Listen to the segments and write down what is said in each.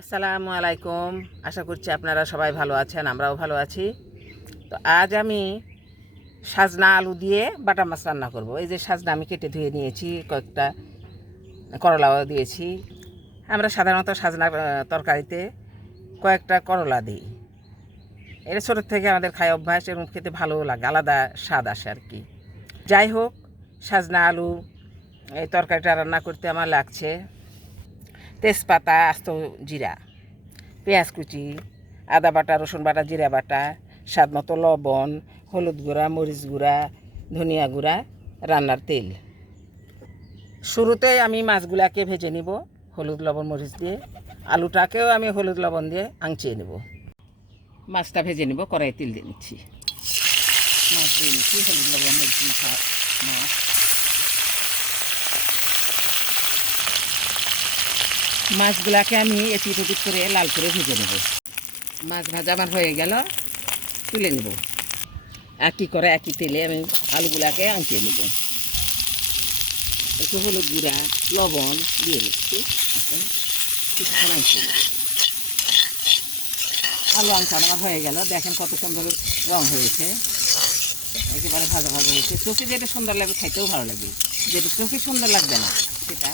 আসসালামু আলাইকুম। আশা করছি আপনারা সবাই ভালো আছেন, আমরাও ভালো আছি। তো আজ আমি সাজনা আলু দিয়ে বাটা মাছ রান্না করব। এই যে সাজনা আমি কেটে ধুয়ে নিয়েছি, কয়েকটা করলাও দিয়েছি। আমরা সাধারণত সাজনা তরকারিতে কয়েকটা করলা দিই। এটা ছোটোর থেকে আমাদের খায় অভ্যাস এবং খেতে ভালো লাগে, আলাদা স্বাদ আসে আর কি। যাই হোক, সাজনা আলু এই তরকারিটা রান্না করতে আমার লাগছে তেজপাতা, আস্ত জিরা, পেঁয়াজ কুচি, আদা বাটা, রসুন বাটা, জিরা বাটা, স্বাদ মতো লবণ, হলুদ গুঁড়া, মরিচ গুঁড়া, ধনিয়া গুঁড়া, রান্নার তেল। শুরুতেই আমি মাছগুলাকে ভেজে নিব হলুদ লবণ মরিচ দিয়ে। আলুটাকেও আমি হলুদ লবণ দিয়ে আংচিয়ে নেব। মাছটা ভেজে নিব, কড়াইয়ে তেল দিয়ে নিচ্ছি, মাছ দিয়ে নিচ্ছি, হলুদ লবণ মরিচ মাখা মাছ। মাছগুলাকে আমি এপিট ওপিট করে লাল করে ভেজে নেব। মাছ ভাজা আমার হয়ে গেল, তুলে নেব। একই করে একই তেলে আমি আলুগুলাকে আঁকিয়ে নেব। একটু হলুদ গুঁড়া, লবণ দিয়ে নিচ্ছি। এখন কিছুক্ষণ আঁকিয়ে নেব। আলু আঁকানো আমার হয়ে গেল, দেখেন কত সুন্দর রং হয়েছে, একেবারে ভাজা ভাজা হয়েছে। চোখে যেটা সুন্দর লাগবে খাইতেও ভালো লাগবে, যেটা চোখে সুন্দর লাগবে না সেটা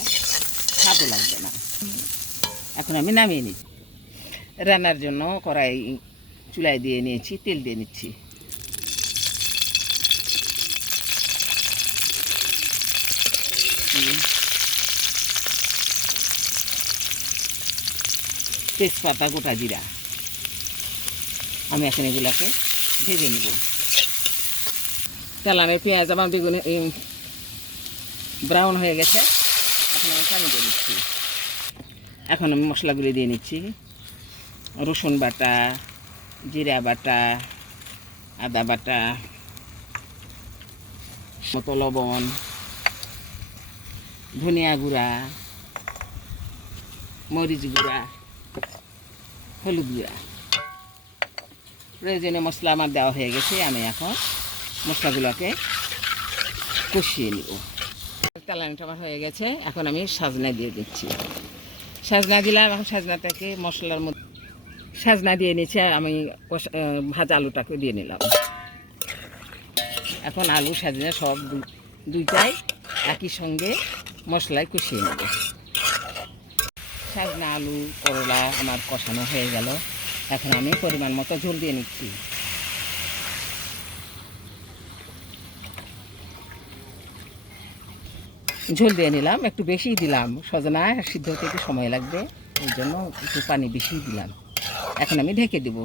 স্বাদও লাগবে না। এখন আমি নামিয়ে নিচ্ছি। রান্নার জন্য কড়াই চুলায় দিয়ে নিয়েছি, তেল দিয়ে নিচ্ছি। তেজপাতা, গোটা জিরা, আমি এখন এগুলাকে ভেজে নেব। তেলানের পেঁয়াজ আমার বেগুন ব্রাউন হয়ে গেছে, এখন আমি পানি দিয়ে নিচ্ছি। এখন আমি মশলাগুলি দিয়ে নিচ্ছি। রসুন বাটা, জিরা বাটা, আদা বাটা, মতো লবণ, ধনিয়া গুঁড়া, মরিচ গুঁড়া, হলুদ গুঁড়া, প্রয়োজনীয় মশলা আমার দেওয়া হয়ে গেছে। আমি এখন মশলাগুলোকে কষিয়ে নেব। তেলানিটা আমার হয়ে গেছে, এখন আমি সাজনা দিয়ে দিচ্ছি। সাজনা দিলাম, এখন সাজনাটাকে মশলার মধ্যে সাজনা দিয়ে নিচ্ছি। আমি ভাজা আলুটাকে দিয়ে নিলাম। এখন আলু সাজনা সব দুইটাই একই সঙ্গে মশলায় কষিয়ে নেব। সাজনা আলু করলা আমার কষানো হয়ে গেল, এখন আমি পরিমাণ মতো ঝোল দিয়ে নিচ্ছি। ঝোল দিয়ে নিলাম, একটু বেশিই দিলাম, সজনা সিদ্ধ হতে একটু সময় লাগবে, ওই জন্য একটু পানি বেশিই দিলাম। এখন আমি ঢেকে দেব।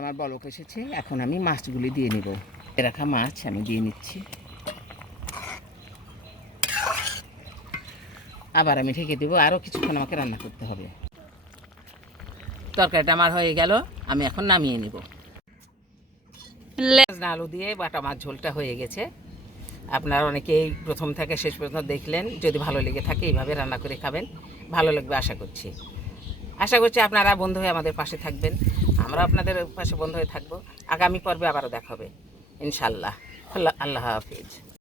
আমার বলক এসেছে, এখন আমি মাছগুলি দিয়ে নিব। রাখা মাছ আমি দিয়ে নিচ্ছি। আবার আমি ঢেকে দেবো, আরও কিছুক্ষণ আমাকে রান্না করতে হবে। তরকারিটা আমার হয়ে গেল, আমি এখন নামিয়ে নিব। সাজনা আলু দিয়ে বাটা মাছ ঝোলটা হয়ে গেছে। আপনারা অনেকেই প্রথম থেকে শেষ পর্যন্ত দেখলেন। যদি ভালো লেগে থাকে এইভাবে রান্না করে খাবেন, ভালো লাগবে আশা করছি। আপনারা বন্ধু হয়ে আমাদের পাশে থাকবেন, আমরা আপনাদের পাশে বন্ধু হয়ে থাকবো। আগামী পর্বে আবারও দেখা হবে ইনশাল্লাহ। আল্লাহ হাফিজ।